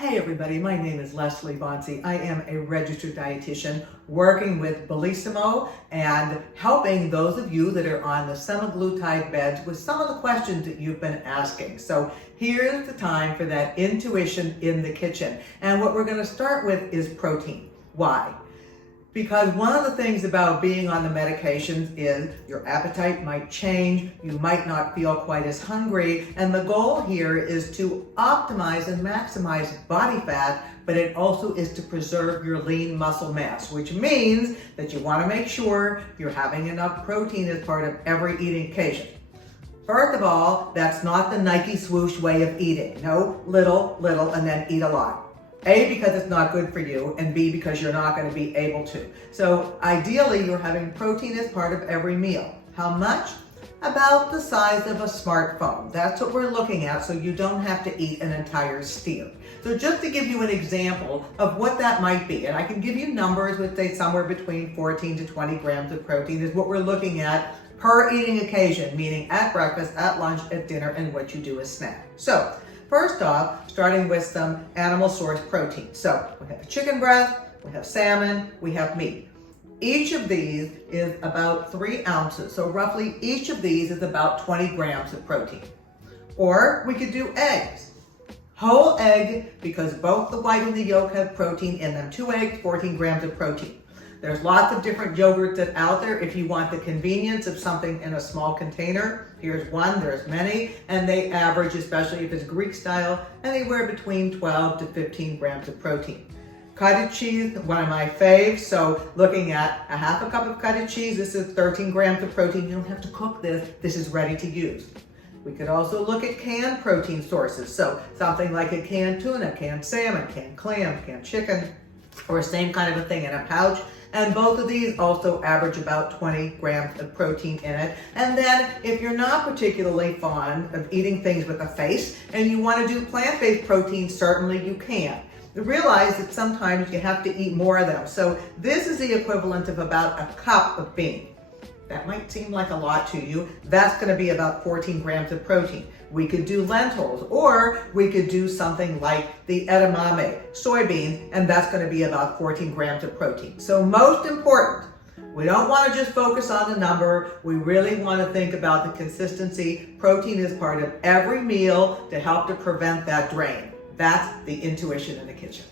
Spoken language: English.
Hey everybody, my name is Leslie Bonci. I am a registered dietitian working with Bellissimo and helping those of you that are on the semaglutide beds with some of the questions that you've been asking. So here's the time for that intuition in the kitchen. And what we're going to start with is protein. Why? Because one of the things about being on the medications is your appetite might change, you might not feel quite as hungry, and the goal here is to optimize and maximize body fat, but it also is to preserve your lean muscle mass, which means that you want to make sure you're having enough protein as part of every eating occasion. First of all, that's not the Nike swoosh way of eating. No, little, and then eat a lot. A, because it's not good for you, and B, because you're not going to be able to. So ideally, you're having protein as part of every meal. How much? About the size of a smartphone. That's what we're looking at, so you don't have to eat an entire steer. So just to give you an example of what that might be, and I can give you numbers which say somewhere between 14 to 20 grams of protein is what we're looking at per eating occasion, meaning at breakfast, at lunch, at dinner, and what you do as snack. So, first off, starting with some animal source protein. So we have chicken breast, we have salmon, we have meat. Each of these is about 3 ounces. So roughly each of these is about 20 grams of protein. Or we could do eggs. Whole egg, because both the white and the yolk have protein in them. 2 eggs, 14 grams of protein. There's lots of different yogurts that out there if you want the convenience of something in a small container. Here's one, there's many, and they average, especially if it's Greek style, anywhere between 12 to 15 grams of protein. Cottage cheese, one of my faves, so looking at a half a cup of cottage cheese, this is 13 grams of protein. You don't have to cook this, this is ready to use. We could also look at canned protein sources, so something like a canned tuna, canned salmon, canned clam, canned chicken, or same kind of a thing in a pouch. And both of these also average about 20 grams of protein in it. And then if you're not particularly fond of eating things with a face and you want to do plant-based protein, certainly you can. Realize that sometimes you have to eat more of them. So this is the equivalent of about a cup of beans. That might seem like a lot to you. That's going to be about 14 grams of protein. We could do lentils, or we could do something like the edamame, soybeans, and that's going to be about 14 grams of protein. So most important, we don't want to just focus on the number. We really want to think about the consistency. Protein is part of every meal to help to prevent that drain. That's the intuition in the kitchen.